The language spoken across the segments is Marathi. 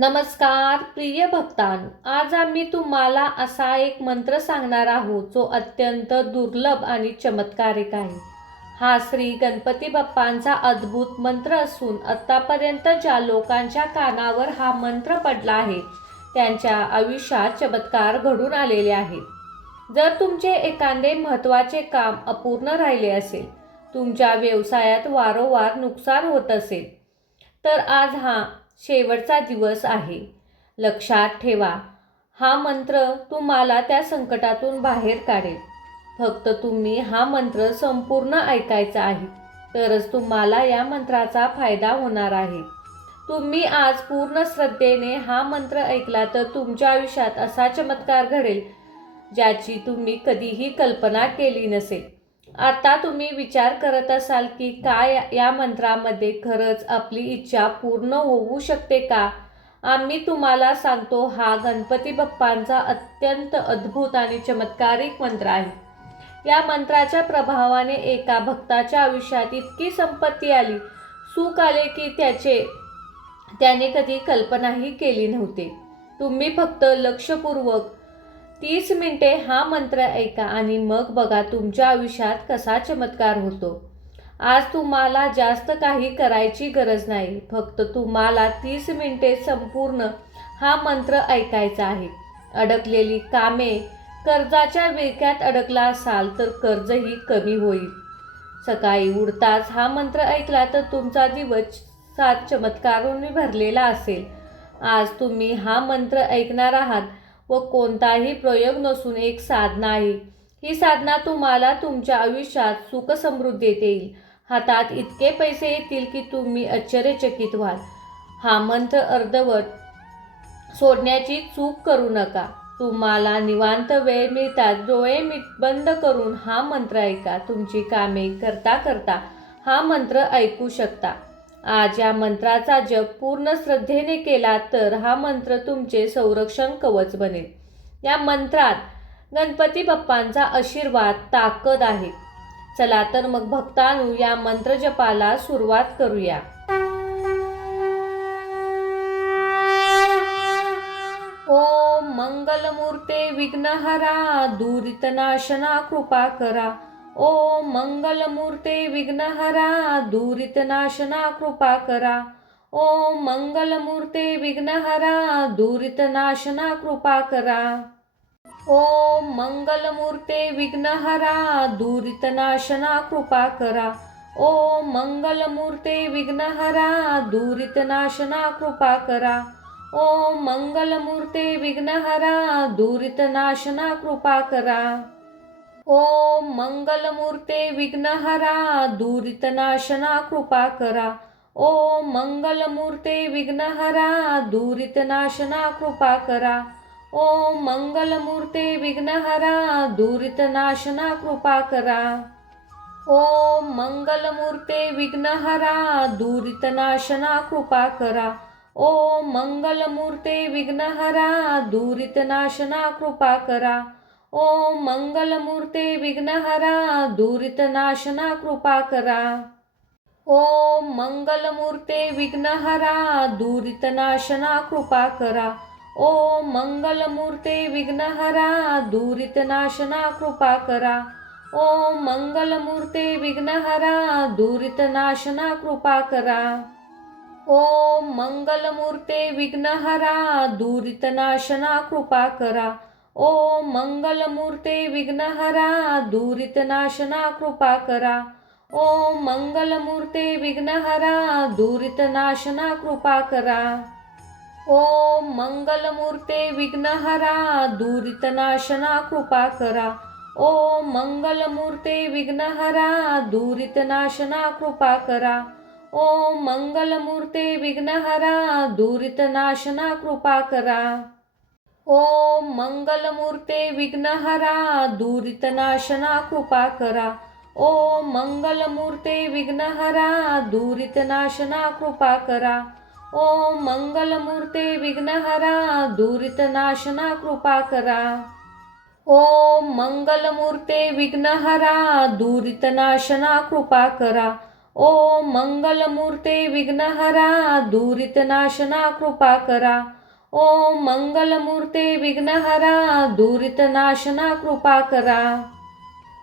नमस्कार प्रिय भक्तांनो, आज आम्ही तुम्हाला असा एक मंत्र सांगणार आहोत जो अत्यंत दुर्लभ आणि चमत्कारिक आहे. हा श्री गणपती बाप्पांचा अद्भुत मंत्र असून आतापर्यंत ज्या लोकांच्या कानावर हा मंत्र पडला आहे त्यांच्या आयुष्यात चमत्कार घडून आलेले आहेत. जर तुमचे एखादे महत्त्वाचे काम अपूर्ण राहिले असेल, तुमच्या व्यवसायात वारंवार नुकसान होत असेल, तर आज हा शेवटचा दिवस आहे. लक्षात ठेवा, हा मंत्र तुम्हाला त्या संकटातून बाहेर काढेल. फक्त तुम्ही हा मंत्र संपूर्ण ऐकायचा आहे, तरच तुम्हाला या मंत्राचा फायदा होणार आहे. तुम्ही आज पूर्ण श्रद्धेने हा मंत्र ऐकला तर तुमच्या आयुष्यात असा चमत्कार घडेल ज्याची तुम्ही कधीही कल्पना केली नसेल. आता तुम्ही विचार करत असाल की काय या मंत्रामध्ये खरंच आपली इच्छा पूर्ण होऊ शकते का? आम्ही तुम्हाला सांगतो, हा गणपती बाप्पांचा अत्यंत अद्भुत आणि चमत्कारिक मंत्र आहे. या मंत्राच्या प्रभावाने एका भक्ताच्या आयुष्यात इतकी संपत्ती आली, सुख आले की त्याने कधी कल्पनाही केली नव्हती. तुम्ही फक्त लक्षपूर्वक 30 मिनिटे हा मंत्र ऐका आणि मग बघा तुमच्या आयुष्यात कसा चमत्कार होतो. आज तुम्हाला जास्त काही करायची गरज नाही. फक्त तुम्हाला 30 मिनिटे संपूर्ण हा मंत्र ऐकायचा आहे. अडकलेली कामे, कर्जाच्या विळख्यात अडकला असाल तर कर्जही कमी होईल. सकाळी उठताच हा मंत्र ऐकला तर तुमचा दिवस 7 चमत्कारांनी भरलेला असेल. आज तुम्ही हा मंत्र ऐकणार आहात व कोणताही प्रयोग नसून एक साधना आहे. ही साधना तुम्हाला तुमच्या आयुष्यात सुख समृद्धी देईल. हातात इतके पैसे येतील की तुम्ही आश्चर्यचकित व्हाल. हा मंत्र अर्धवट सोडण्याची चूक करू नका. तुम्हाला निवांत वेळ मिळताच डोळे बंद करून हा मंत्र ऐका. तुमची कामे करता करता हा मंत्र ऐकू शकता. आज या मंत्राचा जप पूर्ण श्रद्धेने केला तर हा मंत्र तुमचे संरक्षण कवच बनेल. या मंत्रात गणपती बाप्पांचा आशीर्वाद, ताकद आहे. चला तर मग भक्तांनो, या मंत्र जपाला सुरुवात करूया. ओम मंगलमूर्ते विघ्नहरा दुरितनाशना कृपा करा. ओम मंगलमूर्ते विघ्नहरा दुरितनाशना कृपा करा. ओम मंगलमूर्ते विघ्नहरा दुरितनाशना कृपा करा. ओम मंगलमूर्ते विघ्नहरा दुरितनाशना कृपा करा. ओम मंगलमूर्ते विघ्नहरा दुरितनाशना कृपा करा. ओम मंगलमूर्ते विघ्नहरा दुरितनाशना कृपा करा. ओम मंगलमूर्ते विघ्नहरा दुरितनाशना कृपा करा. ओम मंगलमूर्ते विघ्नहरा दुरितनाशना कृपा करा. ओम मंगलमूर्ते विघ्नहरा दुरितनाशना कृपा करा. ओम मंगलमूर्ते विघ्नहरा दुरितनाशना कृपा करा. ओम मंगलमूर्ते विघ्नहरा दुरितनाशना कृपा करा. ओम मंगलमूर्ते विघ्नहरा दुरितनाशना कृपा करा. ओम मंगलमूर्ते विघ्नहरा दुरितनाशना कृपा करा. ओम मंगलमूर्ते विघ्नहरा दुरितनाशना कृपा करा. ओम मंगलमूर्ते विघ्नहरा दुरितनाशना कृपा करा. ओम मंगलमूर्ते विघ्नहरा दुरितनाशना कृपा करा. ओम मंगलमूर्ते विघ्नहरा दुरितनाशना कृपा करा. ओम मंगलमूर्ते विघ्नहरा दुरितनाशना कृपा करा. ओम मंगलमूर्ते विघ्नहरा दुरितनाशना कृपा करा. ओम मंगलमूर्ते विघ्नहरा दुरितनाशना कृपा करा. ओम मंगलमूर्ते विघ्नहरा दुरितनाशना कृपा करा. ओम मंगलमूर्ते विघ्नहरा दुरितनाशना कृपा करा. ओम मंगलमूर्ते विघ्नहरा दुरितनाशना कृपा करा. ओम मंगलमूर्ते विघ्नहरा दुरितनाशना कृपा करा. ओम मंगलमूर्ते विघ्नहरा दुरितनाशना कृपा करा. ओम मंगलमूर्ते विघ्नहरा दुरितनाशना कृपा करा. ओम मंगलमूर्ते विघ्नहरा दुरितनाशना कृपा करा.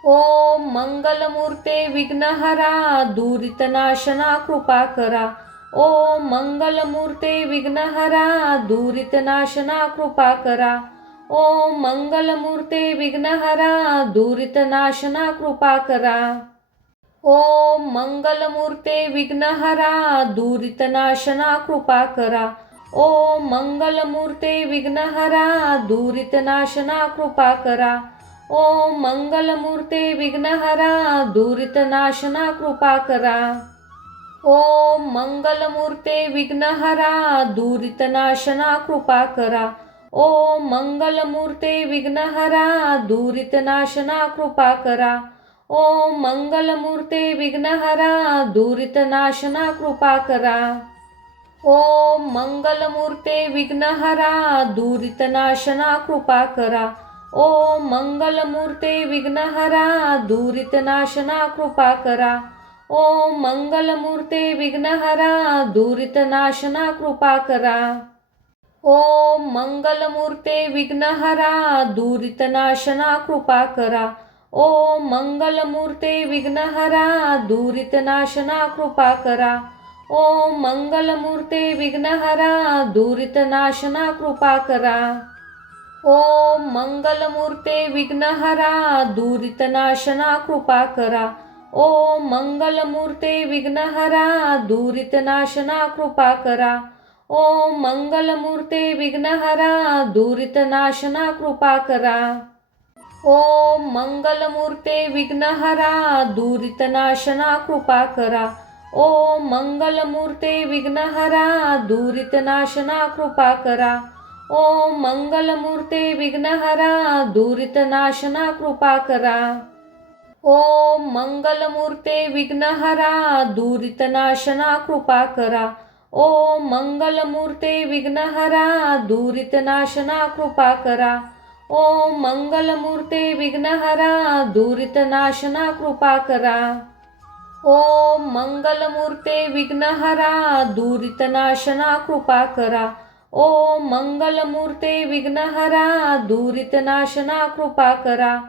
ओम मंगलमूर्ते विघ्नहरा दुरितनाशना कृपा करा. ओम मंगलमूर्ते विघ्नहरा दुरितनाशना कृपा करा. ओम मंगलमूर्ते विघ्नहरा दुरितनाशना कृपा करा. ओम मंगलमूर्ते विघ्नहरा दुरितनाशना कृपा करा. ओम मंगलमूर्ते विघ्नहरा दुरितनाशना कृपा करा. ओम मंगलमूर्ते विघ्नहरा दुरितनाशना कृपा करा. ओम मंगलमूर्ते विघ्नहरा दुरितनाशना कृपा करा. ओम मंगलमूर्ते विघ्नहरा दुरितनाशना कृपा करा. ओम मंगलमूर्ते विघ्नहरा दुरितनाशना कृपा करा. ओम मंगलमूर्ते विघ्नहरा दुरितनाशना कृपा करा. ओम मंगलमूर्ते विघ्नहरा दुरितनाशना कृपा करा. ओम मंगलमूर्ते विघ्नहरा दुरितनाशना कृपा करा. ओम मंगलमूर्ते विघ्नहरा दुरितनाशना कृपा करा. ओम मंगलमूर्ते विघ्नहरा दुरितनाशना कृपा करा. ओम मंगलमूर्ते विघ्नहरा दुरितनाशना कृपा करा. ओम मंगलमूर्ते विघ्नहरा दुरितनाशना कृपा करा. ओम मंगलमूर्ते विघ्नहरा दुरितनाशना कृपा करा. ओम मंगलमूर्ते विघ्नहरा दुरितनाशना कृपा करा. ओम मंगलमूर्ते विघ्नहरा दुरितनाशना कृपा करा. ओम मंगलमूर्ते विघ्नहरा दुरितनाशना कृपा करा. ओम मंगलमूर्ते विघ्नहरा दुरितनाशना कृपा करा. ओम मंगलमूर्ते विघ्नहरा दुरितनाशना कृपा करा. ओम मंगलमूर्ते विघ्नहरा दुरितनाशना कृपा करा. ओम मंगलमूर्ते विघ्नहरा दुरितनाशना कृपा करा. ओम मंगलमूर्ते विघ्नहरा दुरितनाशना कृपा करा. ओम मंगलमूर्ते विघ्नहरा दुरितनाशना कृपा करा. ओम मंगलमूर्ते विघ्नहरा दुरितनाशना कृपा करा.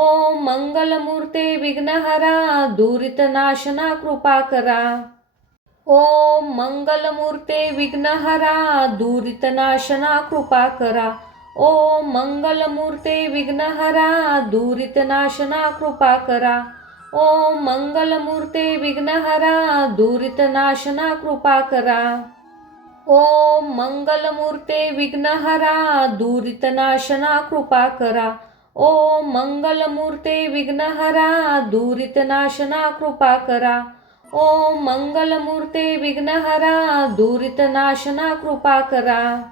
ओम मंगलमूर्ते विघ्नहरा दुरितनाशना कृपा करा. ओम मंगलमूर्ते विघ्नहरा दुरितनाशना कृपा करा. ओम मंगलमूर्ते विघ्नहरा दुरितनाशना कृपा करा. ओम मंगलमूर्ते विघ्नहरा दुरितनाशना कृपा करा. ओम मंगलमूर्ते विघ्नहरा दुरितनाशना कृपा करा. ओम मंगलमूर्ते विघ्नहरा दुरितनाशना कृपा करा. ओम मंगलमूर्ते विघ्नहरा दुरितनाशना कृपा करा.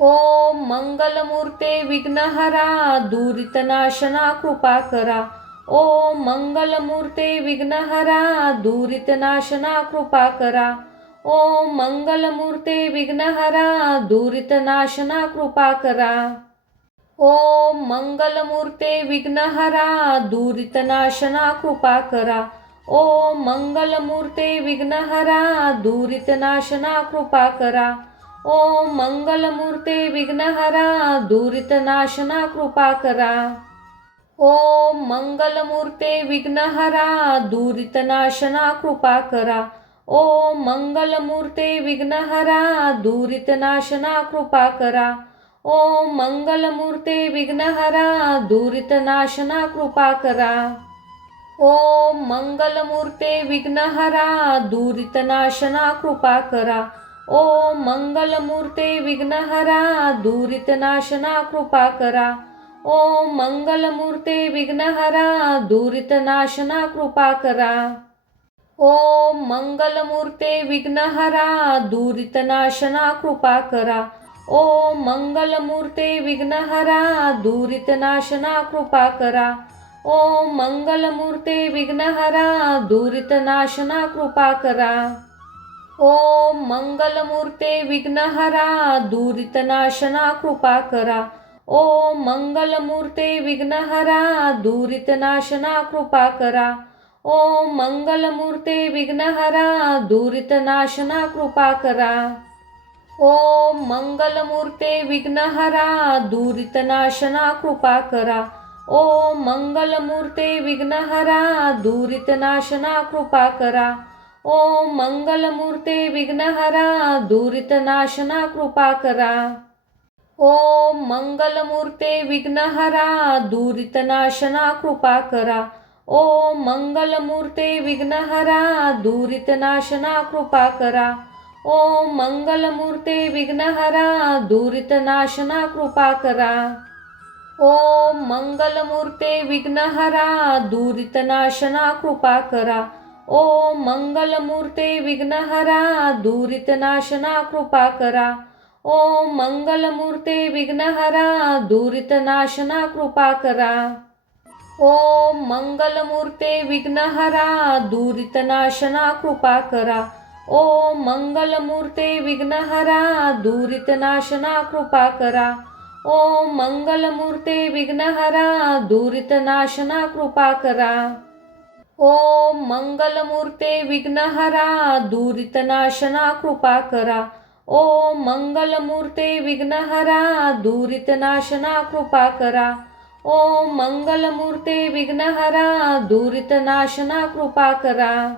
ओम मंगलमूर्ते विघ्नहरा दुरितनाशना कृपा करा. ओम मंगलमूर्ते विघ्नहरा दुरितनाशना कृपा करा. ओम मंगलमूर्ते विघ्नहरा दुरितनाशना कृपा करा. ओम मंगलमूर्ते विघ्नहरा दुरितनाशना कृपा करा. ओम मंगलमूर्ते विघ्नहरा दुरितनाशना कृपा करा. ओम मंगलमूर्ते विघ्नहरा दुरितनाशना कृपा करा. ओम मंगलमूर्ते विघ्नहरा दुरितनाशना कृपा करा. ओम मंगलमूर्ते विघ्नहरा दुरितनाशना कृपा करा. ओम मंगलमूर्ते विघ्नहरा दुरितनाशना कृपा करा. ओम मंगलमूर्ते विघ्नहरा दुरितनाशना कृपा करा. ओम मंगलमूर्ते विघ्नहरा दुरितनाशना कृपा करा. ओम मंगलमूर्ते विघ्नहरा दुरितनाशना कृपा करा. ओम मंगलमूर्ते विघ्नहरा दुरितनाशना कृपा करा. ओम मंगलमूर्ते विघ्नहरा दुरितनाशना कृपा करा. ओम मंगलमूर्ते विघ्नहरा दुरितनाशना कृपा करा. ओम मंगलमूर्ते विघ्नहरा दुरितनाशना कृपा करा. ओम मंगलमूर्ते विघ्नहरा दुरितनाशना कृपा करा. ओम मंगलमूर्ते विघ्नहरा दुरितनाशना कृपा करा. ओम मंगलमूर्ते विघ्नहरा दुरितनाशना कृपा करा. ओम मंगलमूर्ते विघ्नहरा दुरितनाशना कृपा करा. ओम मंगलमूर्ते विघ्नहरा दुरितनाशना कृपा करा. ओम मंगलमूर्ते विघ्नहरा दुरितनाशना कृपा करा. ओम मंगलमूर्ते विघ्नहरा दुरितनाशना कृपा करा. ओम मंगलमूर्ते विघ्नहरा दुरितनाशना कृपा करा. ओम मंगलमूर्ते विघ्नहरा दुरितनाशना कृपा करा. ओम मंगलमूर्ते विघ्नहरा दुरितनाशना कृपा करा. ओम मंगलमूर्ते विघ्नहरा दुरितनाशना कृपा करा. ओम मंगलमूर्ते विघ्नहरा दुरितनाशना कृपा करा. ओम मंगलमूर्ते विघ्नहरा दुरितनाशना कृपा करा. ओम मंगलमूर्ते विघ्नहरा दुरितनाशना कृपा करा. ओम मंगलमूर्ते विघ्नहरा दुरितनाशना कृपा करा. ओम मंगलमूर्ते विघ्नहरा दुरितनाशना कृपा करा.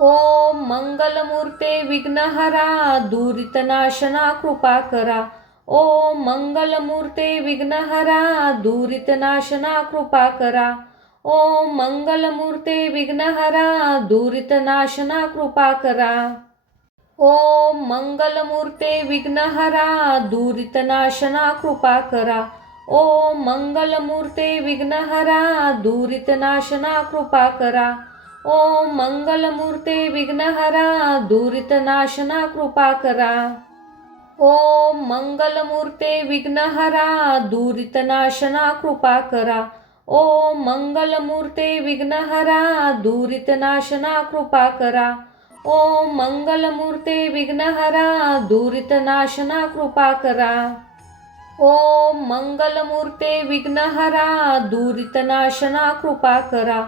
ओम मंगलमूर्ते विघ्नहरा दुरितनाशना कृपा करा. ओम मंगलमूर्ते विघ्नहरा दुरितनाशना कृपा करा. ओम मंगलमूर्ते विघ्नहरा दुरितनाशना कृपा करा. ओम मंगलमूर्ते विघ्नहरा दुरितनाशना कृपा करा. ओम मंगलमूर्ते विघ्नहरा दुरितनाशना कृपा करा. ओम मंगलमूर्ते विघ्नहरा दुरितनाशना कृपा करा. ओम मंगलमूर्ते विघ्नहरा दुरितनाशना कृपा करा. ओम मंगलमूर्ते विघ्नहरा दुरितनाशना कृपा करा. ओम मंगलमूर्ते विघ्नहरा दुरितनाशना कृपा करा. ओम मंगलमूर्ते विघ्नहरा दुरितनाशना कृपा करा. ओम मंगलमूर्ते विघ्नहरा दुरितनाशना कृपा करा.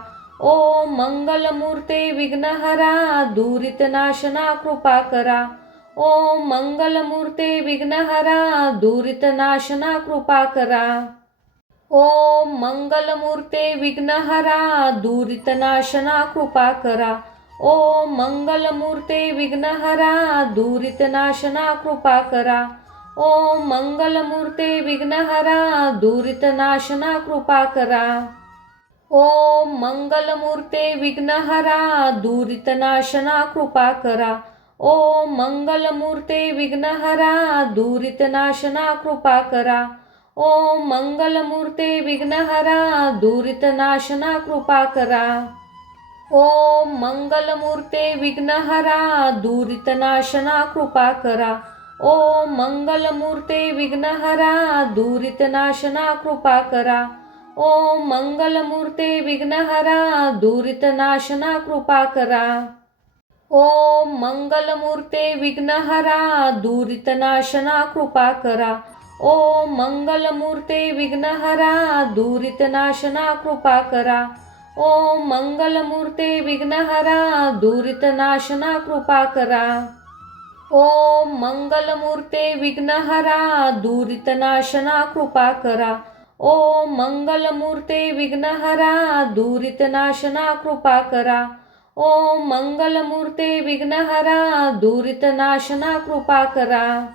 ओम मंगलमूर्ते विघ्नहरा दुरितनाशना कृपा करा. ओम मंगलमूर्ते विघ्नहरा दुरितनाशना कृपा करा. ओम मंगलमूर्ते विघ्नहरा दुरितनाशना कृपा करा. ओम मंगलमूर्ते विघ्नहरा दुरितनाशना कृपा करा. ओम मंगलमूर्ते विघ्नहरा दुरितनाशना कृपा करा. ओम मंगलमूर्ते विघ्नहरा दुरितनाशना कृपा करा. ओम मंगलमूर्ते विघ्नहरा दुरितनाशना कृपा करा. ओम मंगलमूर्ते विघ्नहरा दुरितनाशना कृपा करा. ओम मंगलमूर्ते विघ्नहरा दुरितनाशना कृपा करा. ओम मंगलमूर्ते विघ्नहरा दुरितनाशना कृपा करा. ओम मंगलमूर्ते विघ्नहरा दुरितनाशना कृपा करा. ओम मंगलमूर्ते विघ्नहरा दुरितनाशना कृपा करा. ओम मंगलमूर्ते विघ्नहरा दुरितनाशना कृपा करा. ओम मंगलमूर्ते विघ्नहरा दुरितनाशना कृपा करा. ओम मंगलमूर्ते विघ्नहरा दुरितनाशना कृपा करा. ओम मंगलमूर्ते विघ्नहरा दुरितनाशना कृपा करा.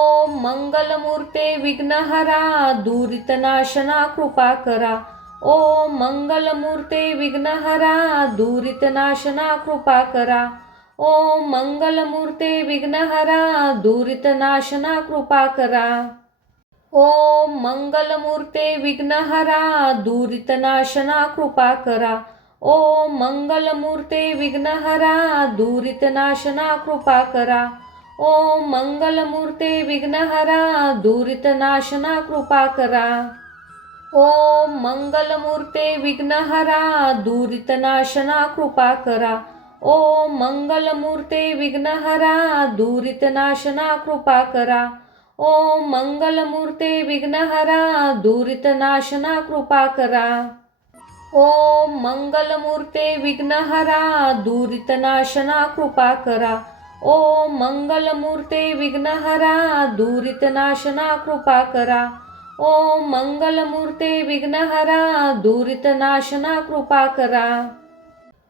ओम मंगलमूर्ते विघ्नहरा दुरितनाशना कृपा करा. ओम मंगलमूर्ते विघ्नहरा दुरितनाशना कृपा करा. ओम मंगलमूर्ते विघ्नहरा दुरितनाशना कृपा करा. ओम मंगलमूर्ते विघ्नहरा दुरितनाशना कृपा करा. ओम मंगलमूर्ते विघ्नहरा दुरितनाशना कृपा करा. ओम मंगलमूर्ते विघ्नहरा दुरितनाशना कृपा करा. ओम मंगलमूर्ते विघ्नहरा दुरितनाशना कृपा करा. ओम मंगलमूर्ते विघ्नहरा दुरितनाशना कृपा करा. ओम मंगलमूर्ते विघ्नहरा दुरितनाशना कृपा करा. ओम मंगलमूर्ते विघ्नहरा दुरितनाशना कृपा करा. ओम मंगलमूर्ते विघ्नहरा दुरितनाशना कृपा करा. ओम मंगलमूर्ते विघ्नहरा दुरितनाशना कृपा करा.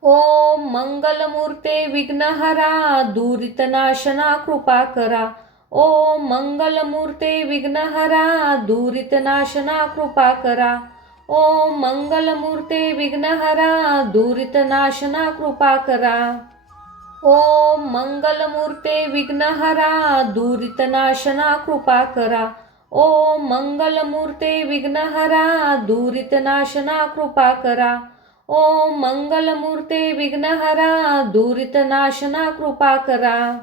ओम मंगलमूर्ते विघ्नहरा दुरितनाशना कृपा करा. ओम मंगलमूर्ते विघ्नहरा दुरितनाशना कृपा करा. ओम मंगलमूर्ते विघ्नहरा दुरितनाशना कृपा करा. ओम मंगलमूर्ते विघ्नहरा दुरितनाशना कृपा करा. ओम मंगलमूर्ते विघ्नहरा दुरितनाशना कृपा करा. ओम मंगलमूर्ते विघ्नहरा दुरितनाशना कृपा करा.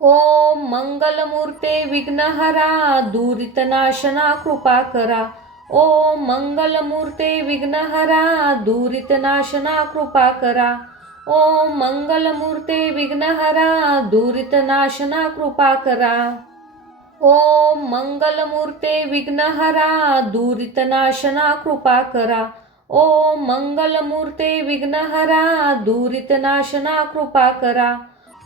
ओम मंगलमूर्ते विघ्नहरा दुरितनाशना कृपा करा. ओम मंगलमूर्ते विघ्नहरा दुरितनाशना कृपा करा. ओम मंगलमूर्ते विघ्नहरा दुरितनाशना कृपा करा. ओम मंगलमूर्ते विघ्नहरा दुरितनाशना कृपा करा. ओम मंगलमूर्ते विघ्नहरा दुरितनाशना कृपा करा.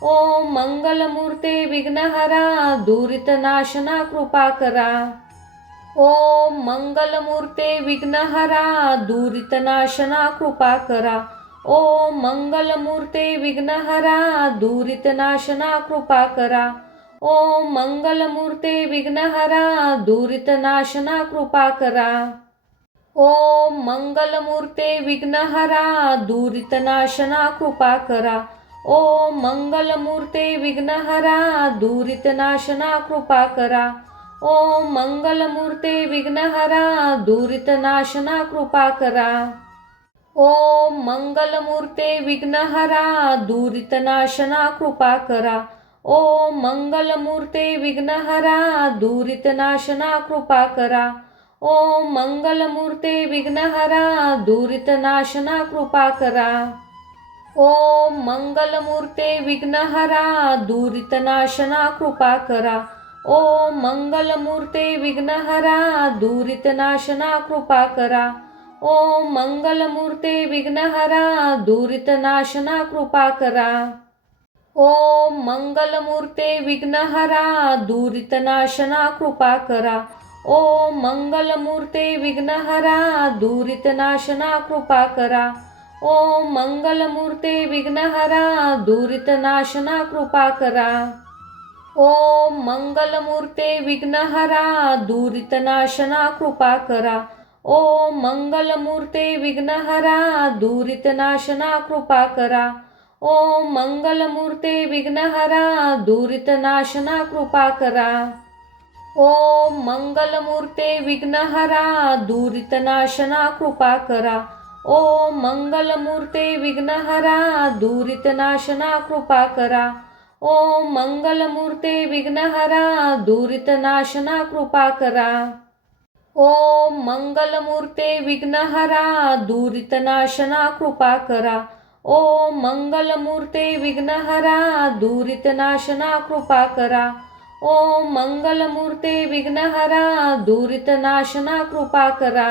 ओम मंगलमूर्ते विघ्नहरा दुरितनाशना कृपा करा. ओम मंगलमूर्ते विघ्नहरा दुरितनाशना कृपा करा. ओम मंगलमूर्ते विघ्नहरा दुरितनाशना कृपा करा. ओम मंगलमूर्ते विघ्नहरा दुरितनाशना कृपा करा. ओम मंगलमूर्ते विघ्नहरा दुरितनाशना कृपा करा. ओम मंगलमूर्ते विघ्नहरा दुरितनाशना कृपा करा. ओम मंगलमूर्ते विघ्नहरा दुरितनाशना कृपा करा. ओम मंगलमूर्ते विघ्नहरा दुरितनाशना कृपा करा. ओम मंगलमूर्ते विघ्नहरा दुरितनाशना कृपा करा. ओम मंगलमूर्ते विघ्नहरा दुरितनाशना कृपा करा. ओम मंगलमूर्ते विघ्नहरा दुरितनाशना कृपा करा. ओम मंगलमूर्ते विघ्नहरा दुरितनाशना कृपा करा. ओम मंगलमूर्ते विघ्नहरा दुरितनाशना कृपा करा. ओम मंगलमूर्ते विघ्नहरा दुरितनाशना कृपा करा. ओम मंगलमूर्ते विघ्नहरा दुरितनाशना कृपा करा. ओम मंगलमूर्ते विघ्नहरा दुरितनाशना कृपा करा. ओम मंगलमूर्ते विघ्नहरा दुरितनाशना कृपा करा. ओम मंगलमूर्ते विघ्नहरा दुरितनाशना कृपा करा. ओम मंगलमूर्ते विघ्नहरा दुरितनाशना कृपा करा. ओम मंगलमूर्ते विघ्नहरा दुरितनाशना कृपा करा. ओम मंगलमूर्ते विघ्नहरा दुरितनाशना कृपा करा. ओम मंगलमूर्ते विघ्नहरा दुरितनाशना कृपा करा. ओम मंगलमूर्ते विघ्नहरा दुरितनाशना कृपा करा. ओम मंगलमूर्ते विघ्नहरा दुरितनाशना कृपा करा. ओम मंगलमूर्ते विघ्नहरा दुरितनाशना कृपा करा.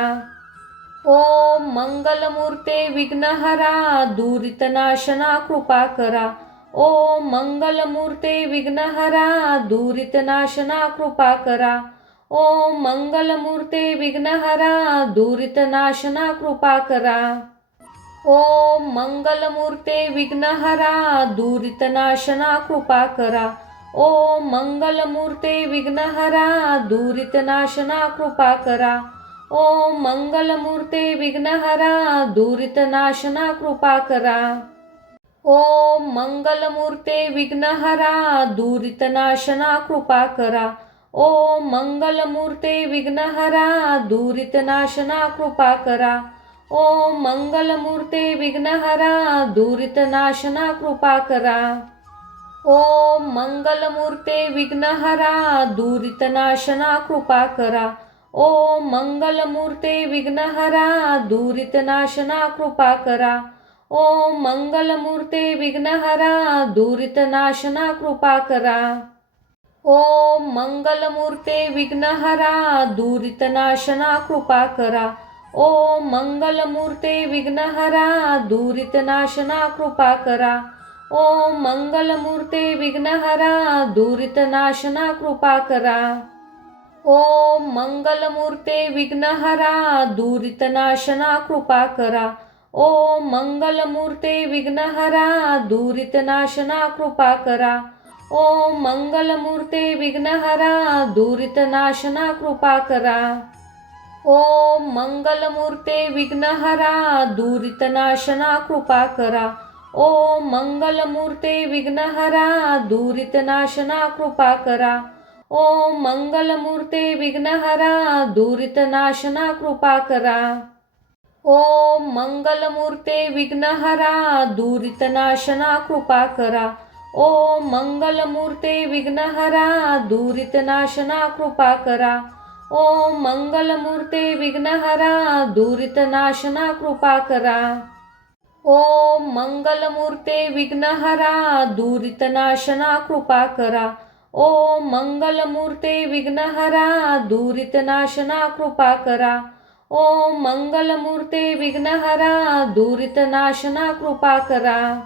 ओम मंगलमूर्ते विघ्नहरा दुरितनाशना कृपा करा. ओम मंगलमूर्ते विघ्नहरा दुरितनाशना कृपा करा. ओम मंगलमूर्ते विघ्नहरा दुरितनाशना कृपा करा. ओम मंगलमूर्ते विघ्नहरा दुरितनाशना कृपा करा. ओम मंगलमूर्ते विघ्नहरा दुरितनाशना कृपा करा. ओम मंगलमूर्ते विघ्नहरा दुरितनाशना कृपा करा. ओम मंगलमूर्ते विघ्नहरा दुरितनाशना कृपा करा. ओम मंगलमूर्ते विघ्नहरा दुरितनाशना कृपा करा. ओम मंगलमूर्ते विघ्नहरा दुरितनाशना कृपा करा. ओम मंगलमूर्ते विघ्नहरा दुरितनाशना कृपा करा. ओम मंगलमूर्ते विघ्नहरा दुरितनाशना कृपा करा. ओम मंगलमूर्ते विघ्नहरा दुरितनाशना कृपा करा. ओम मंगलमूर्ते विघ्नहरा दुरितनाशना कृपा करा. ओम मंगलमूर्ते विघ्नहरा दुरितनाशना कृपा करा. ओम मंगलमूर्ते विघ्नहरा दुरितनाशना कृपा करा. ओम मंगलमूर्ते विघ्नहरा दुरितनाशना कृपा करा. ओम मंगलमूर्ते विघ्नहरा दुरितनाशना कृपा करा. ओम मंगलमूर्ते विघ्नहरा दुरितनाशना कृपा करा. ओम मंगलमूर्ते विघ्नहरा दुरितनाशना कृपा करा. ओम मंगलमूर्ते विघ्नहरा दुरितनाशना कृपा करा. ओम मंगलमूर्ते विघ्नहरा दुरितनाशना कृपा करा. ओम मंगलमूर्ते विघ्नहरा दुरितनाशना कृपा करा. ओम मंगलमूर्ते विघ्नहरा दुरितनाशना कृपा करा. ओम मंगलमूर्ते विघ्नहरा दुरितनाशना कृपा करा. ओम मंगलमूर्ते विघ्नहरा दुरितनाशना कृपा करा. ओम मंगलमूर्ते विघ्नहरा दुरितनाशना कृपा करा. ओम मंगलमूर्ते विघ्नहरा दुरितनाशना कृपा करा.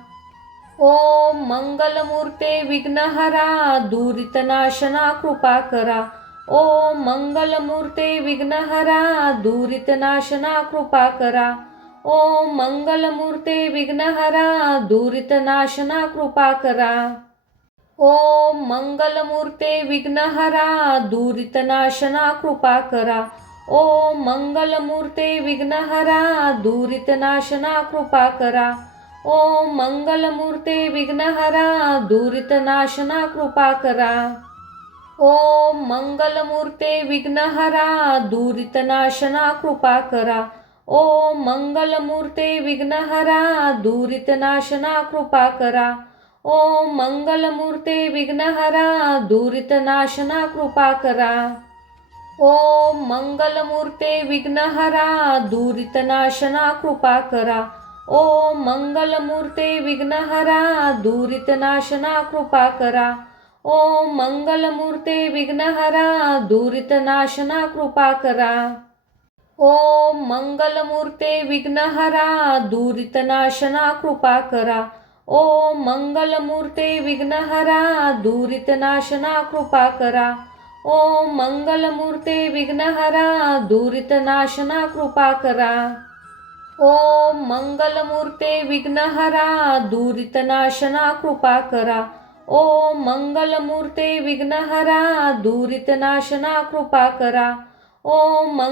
ओम मंगलमूर्ते विघ्नहरा दुरितनाशना कृपा करा. ओम मंगलमूर्ते विघ्नहरा दुरितनाशना कृपा करा. ओम मंगलमूर्ते विघ्नहरा दुरितनाशना कृपा करा. ओम मंगलमूर्ते विघ्नहरा दुरितनाशना कृपा करा. ओम मंगलमूर्ते विघ्नहरा दुरितनाशना कृपा करा. ओम मंगलमूर्ते विघ्नहरा दुरितनाशना कृपा करा. ओम मंगलमूर्ते विघ्नहरा दुरितनाशना कृपा करा. ओम मंगलमूर्ते विघ्नहरा दुरितनाशना कृपा करा. ओम मंगलमूर्ते विघ्नहरा दुरितनाशना कृपा करा. ओम मंगलमूर्ते विघ्नहरा दुरितनाशना कृपा करा. ओम मंगलमूर्ते विघ्नहरा दुरितनाशना कृपा करा. ओम मंगलमूर्ते विघ्नहरा दुरितनाशना कृपा करा. ओम मंगलमूर्ते विघ्नहरा दुरितनाशना कृपा करा. ओम मंगलमूर्ते विघ्नहरा दुरितनाशना कृपा करा. ओम मंगलमूर्ते विघ्नहरा दुरितनाशना कृपा करा. ओम मंगलमूर्ते विघ्नहरा दुरितनाशना कृपा करा. ओम मंगलमूर्ते विघ्नहरा दुरितनाशना कृपा करा. ओम मंगलमूर्ते विघ्नहरा दुरितनाशना कृपा करा. ओम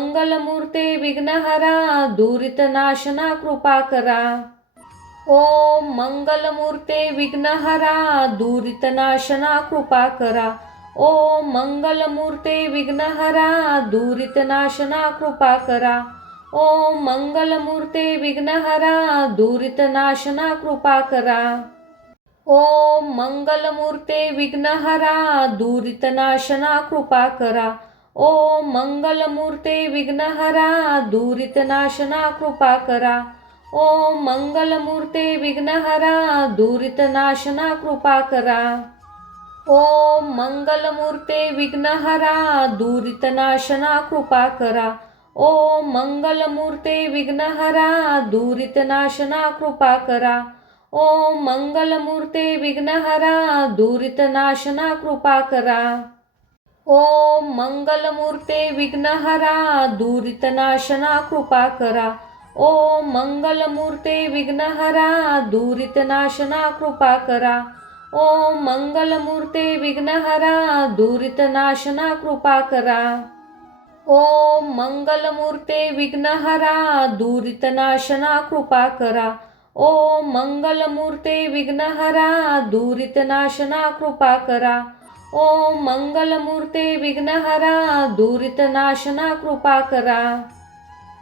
मंगलमूर्ते विघ्नहरा दुरितनाशना कृपा करा. ओम मंगलमूर्ते विघ्नहरा दुरितनाशना कृपा करा. ओम मंगलमूर्ते विघ्नहरा दुरितनाशना कृपा करा. ओम मंगलमूर्ते विघ्नहरा दुरितनाशना कृपा करा. ओम मंगलमूर्ते विघ्नहरा दुरितनाशना कृपा करा. ओम मंगलमूर्ते विघ्नहरा दुरितनाशना कृपा करा. ओम मंगलमूर्ते विघ्नहरा दुरितनाशना कृपा करा. ओम मंगलमूर्ते विघ्नहरा दुरितनाशना कृपा करा. ओम मंगलमूर्ते विघ्नहरा दुरितनाशना कृपा करा. ओम मंगलमूर्ते विघ्नहरा दुरितनाशना कृपा करा. ओम मंगलमूर्ते विघ्नहरा दुरितनाशना कृपा करा. ओम मंगलमूर्ते विघ्नहरा दुरितनाशना कृपा करा. ओम मंगलमूर्ते विघ्नहरा दुरितनाशना कृपा करा. ओम मंगलमूर्ते विघ्नहरा दुरितनाशना कृपा करा. ओम मंगलमूर्ते विघ्नहरा दुरितनाशना कृपा करा.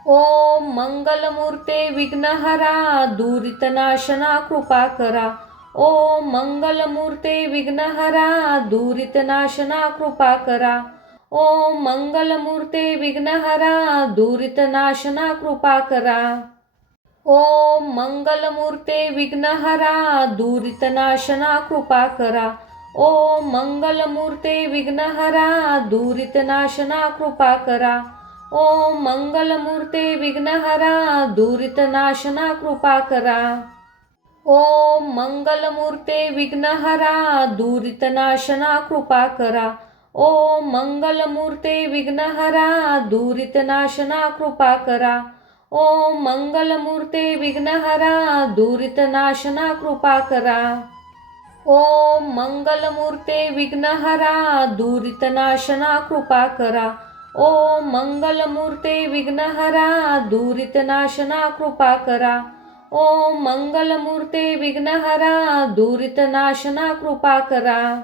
ओम मंगलमूर्ते विघ्नहरा दुरितनाशना कृपा करा. ओम मंगलमूर्ते विघ्नहरा दुरितनाशना कृपा करा. ओम मंगलमूर्ते विघ्नहरा दुरितनाशना कृपा करा. ओम मंगलमूर्ते विघ्नहरा दुरितनाशना कृपा करा. ओम मंगलमूर्ते विघ्नहरा दुरितनाशना कृपा करा. ओम मंगलमूर्ते विघ्नहरा दुरितनाशना कृपा करा. ओम मंगलमूर्ते विघ्नहरा दुरितनाशना कृपा करा. ओम मंगलमूर्ते विघ्नहरा दुरितनाशना कृपा करा. ओम मंगलमूर्ते विघ्नहरा दुरितनाशना कृपा करा. ओम मंगलमूर्ते विघ्नहरा दुरितनाशना कृपा करा. ओम मंगलमूर्ते विघ्नहरा दुरितनाशना कृपा करा. ओम मंगलमूर्ते विघ्नहरा दुरितनाशना कृपा करा.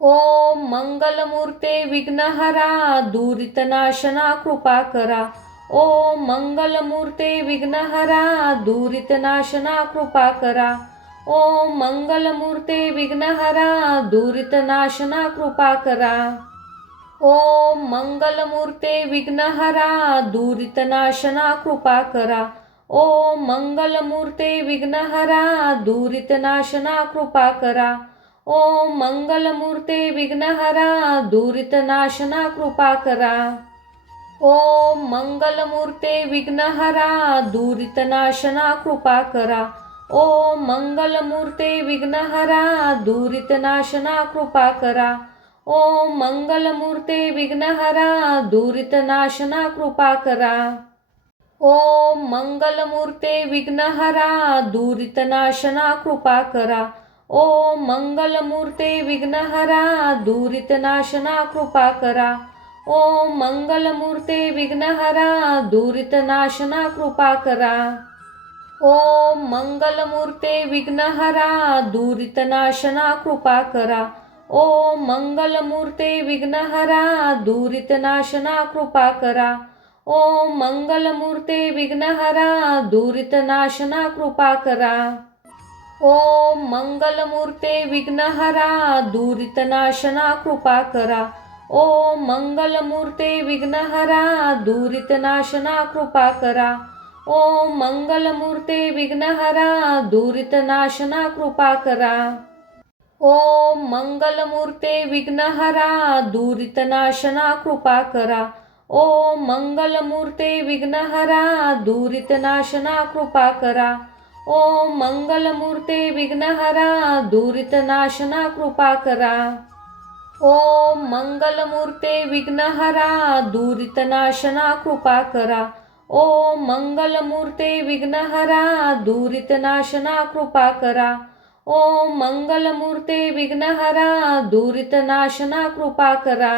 ओम मंगलमूर्ते विघ्नहरा दुरितनाशना कृपा करा. ओम मंगलमूर्ते विघ्नहरा दुरितनाशना कृपा करा. ओम मंगलमूर्ते विघ्नहरा दुरितनाशना कृपा करा. ओम मंगलमूर्ते विघ्नहरा दुरितनाशना कृपा करा. ओम मंगलमूर्ते विघ्नहरा दुरितनाशना कृपा करा. ओम मंगलमूर्ते विघ्नहरा दुरितनाशना कृपा करा. ओम मंगलमूर्ते विघ्नहरा दुरितनाशना कृपा करा. ओम मंगलमूर्ते विघ्नहरा दुरितनाशना कृपा करा. ओम मंगलमूर्ते विघ्नहरा दुरितनाशना कृपा करा. ओम मंगलमूर्ते विघ्नहरा दुरितनाशना कृपा करा. ओम मंगलमूर्ते विघ्नहरा दुरितनाशना कृपा करा. ओम मंगलमूर्ते विघ्नहरा दुरितनाशना कृपा करा. ओम मंगलमूर्ते विघ्नहरा दुरितनाशना कृपा करा. ओम मंगलमूर्ते विघ्नहरा दुरितनाशना कृपा करा. ओम मंगलमूर्ते विघ्नहरा दुरितनाशना कृपा करा. ओम मंगलमूर्ते विघ्नहरा दुरितनाशना कृपा करा. ओम मंगलमूर्ते विघ्नहरा दुरितनाशना कृपा करा. ओम मंगलमूर्ते विघ्नहरा दुरितनाशना कृपा करा. ओम मंगलमूर्ते विघ्नहरा दुरितनाशना कृपा करा. ओम मंगलमूर्ते विघ्नहरा दुरितनाशना कृपा करा. ओम मंगलमूर्ते विघ्नहरा दुरितनाशना कृपा करा. ओम मंगलमूर्ते विघ्नहरा दुरितनाशना कृपा करा. ओम मंगलमूर्ते विघ्नहरा दुरितनाशना कृपा करा. ओम मंगलमूर्ते विघ्नहरा दुरितनाशना कृपा करा. ओम मंगलमूर्ते विघ्नहरा दुरितनाशना कृपा करा.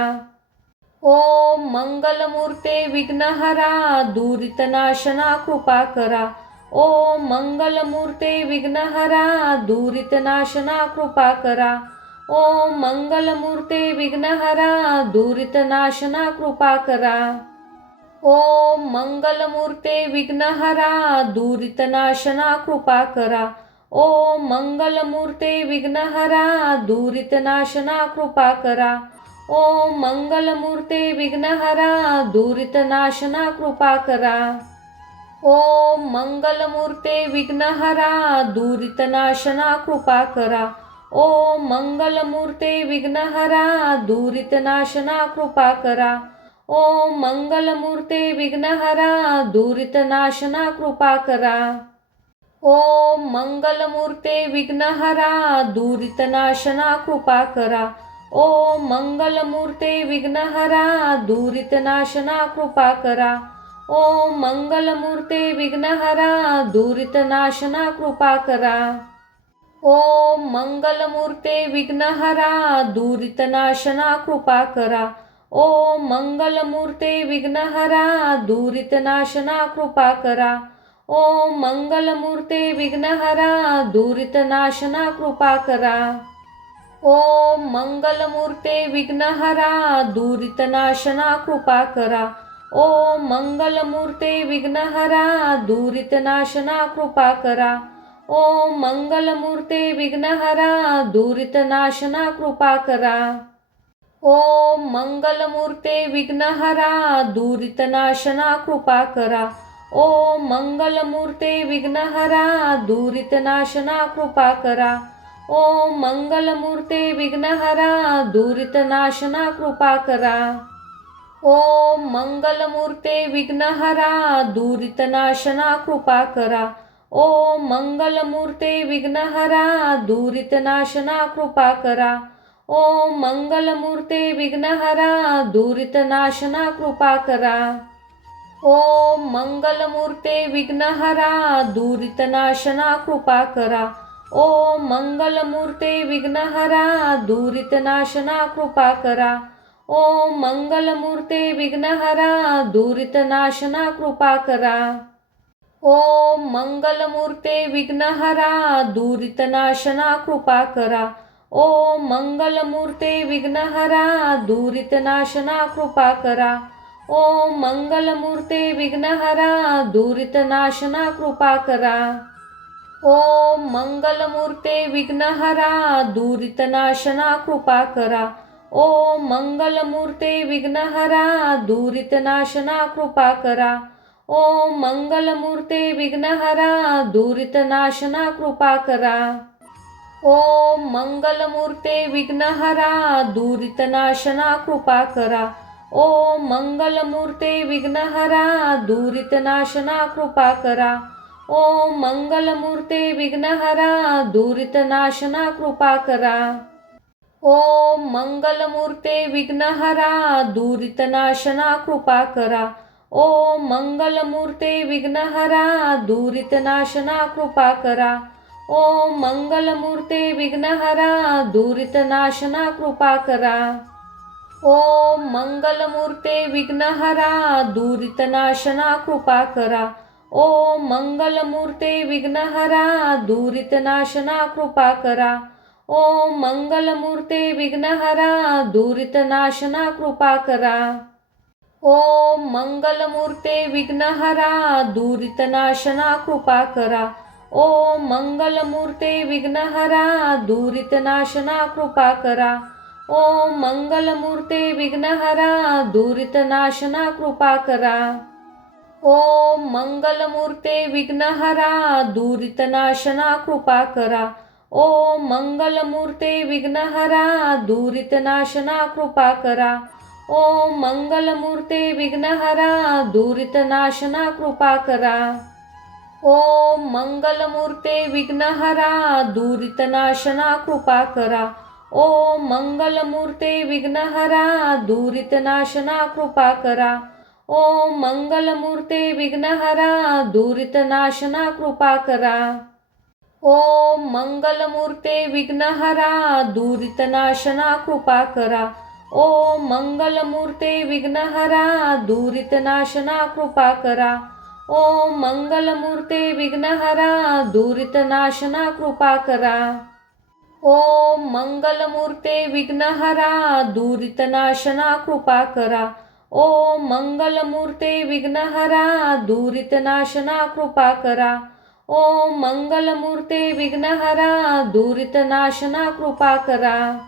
ओम मंगलमूर्ते विघ्नहरा दुरितनाशना कृपा करा. ओम मंगलमूर्ते विघ्नहरा दुरितनाशना कृपा करा. ओम मंगलमूर्ते विघ्नहरा दुरितनाशना कृपा करा. ओम मंगलमूर्ते विघ्नहरा दुरितनाशना कृपा करा. ओम मंगलमूर्ते विघ्नहरा दुरितनाशना कृपा करा. ओम मंगलमूर्ते विघ्नहरा दुरितनाशना कृपा करा. ओम मंगलमूर्ते विघ्नहरा दुरितनाशना कृपा करा. ओम मंगलमूर्ते विघ्नहरा दुरितनाशना कृपा करा. ओम मंगलमूर्ते विघ्नहरा दुरितनाशना कृपा करा. ओम मंगलमूर्ते विघ्नहरा दुरितनाशना कृपा करा. ओम मंगलमूर्ते विघ्नहरा दुरितनाशना कृपा करा. ओम मंगलमूर्ते विघ्नहरा दुरितनाशना कृपा करा. ओम मंगलमूर्ते विघ्नहरा दुरितनाशना कृपा करा. ओम मंगलमूर्ते विघ्नहरा दुरितनाशना कृपा करा. ओम मंगलमूर्ते विघ्नहरा दुरितनाशना कृपा करा. ओम मंगलमूर्ते विघ्नहरा दुरितनाशना कृपा करा. ओम मंगलमूर्ते विघ्नहरा दुरितनाशना कृपा करा. ओम मंगलमूर्ते विघ्नहरा दुरितनाशना कृपा करा. ओम मंगलमूर्ते विघ्नहरा दुरितनाशना कृपा करा. ओम मंगलमूर्ते विघ्नहरा दुरितनाशना कृपा करा. ओम मंगलमूर्ते विघ्नहरा दुरितनाशना कृपा करा. ओम मंगलमूर्ते विघ्नहरा दुरितनाशना कृपा करा. ओम मंगलमूर्ते विघ्नहरा दुरितनाशना कृपा करा. ओम मंगलमूर्ते विघ्नहरा दुरितनाशना कृपा करा. ओम मंगलमूर्ते विघ्नहरा दुरितनाशना कृपा करा. ओम मंगलमूर्ते विघ्नहरा दुरितनाशना कृपा करा. ओम मंगलमूर्ते विघ्नहरा दुरितनाशना कृपा करा. ओम मंगलमूर्ते विघ्नहरा दुरितनाशना कृपा करा. ओम मंगलमूर्ते विघ्नहरा दुरितनाशना कृपा करा. ओम मंगलमूर्ते विघ्नहरा दुरितनाशना कृपा करा. ओम मंगलमूर्ते विघ्नहरा दुरितनाशना कृपा करा. ओम मंगलमूर्ते विघ्नहरा दुरितनाशना कृपा करा. ओम मंगलमूर्ते विघ्नहरा दुरितनाशना कृपा करा. ओम मंगलमूर्ते विघ्नहरा दुरितनाशना कृपा करा. ओम मंगलमूर्ते विघ्नहरा दुरितनाशना कृपा करा. ओम मंगलमूर्ते विघ्नहरा दुरितनाशना कृपा करा. ओम मंगलमूर्ते विघ्नहरा दुरितनाशना कृपा करा. ओम मंगलमूर्ते विघ्नहरा दुरितनाशना कृपा करा. ओम मंगलमूर्ते विघ्नहरा दुरितनाशना कृपा करा. ओम मंगलमूर्ते विघ्नहरा दुरितनाशना कृपा करा. ओम मंगलमूर्ते विघ्नहरा दुरितनाशना कृपा करा. ओम मंगलमूर्ते विघ्नहरा दुरितनाशना कृपा करा. ओम मंगलमूर्ते विघ्नहरा दुरितनाशना कृपा करा. ओम मंगलमूर्ते विघ्नहरा दुरितनाशना कृपा करा. ओम मंगलमूर्ते विघ्नहरा दुरितनाशना कृपा करा. ओम मंगलमूर्ते विघ्नहरा दुरितनाशना कृपा करा. ओम मंगलमूर्ते विघ्नहरा दुरितनाशना कृपा करा. ओम मंगलमूर्ते विघ्नहरा दुरितनाशना कृपा करा. ओम मंगलमूर्ते विघ्नहरा दुरितनाशना कृपा करा. ओम मंगलमूर्ते विघ्नहरा दुरितनाशना कृपा करा. ओम मंगलमूर्ते विघ्नहरा दुरितनाशना कृपा करा. ओम मंगलमूर्ते विघ्नहरा दुरितनाशना कृपा करा. ओम मंगलमूर्ते विघ्नहरा दुरितनाशना कृपा करा. ओम मंगलमूर्ते विघ्नहरा दुरितनाशना कृपा करा. ओम मंगलमूर्ते विघ्नहरा दुरितनाशना कृपा करा. ओम मंगलमूर्ते विघ्नहरा दुरितनाशना कृपा करा.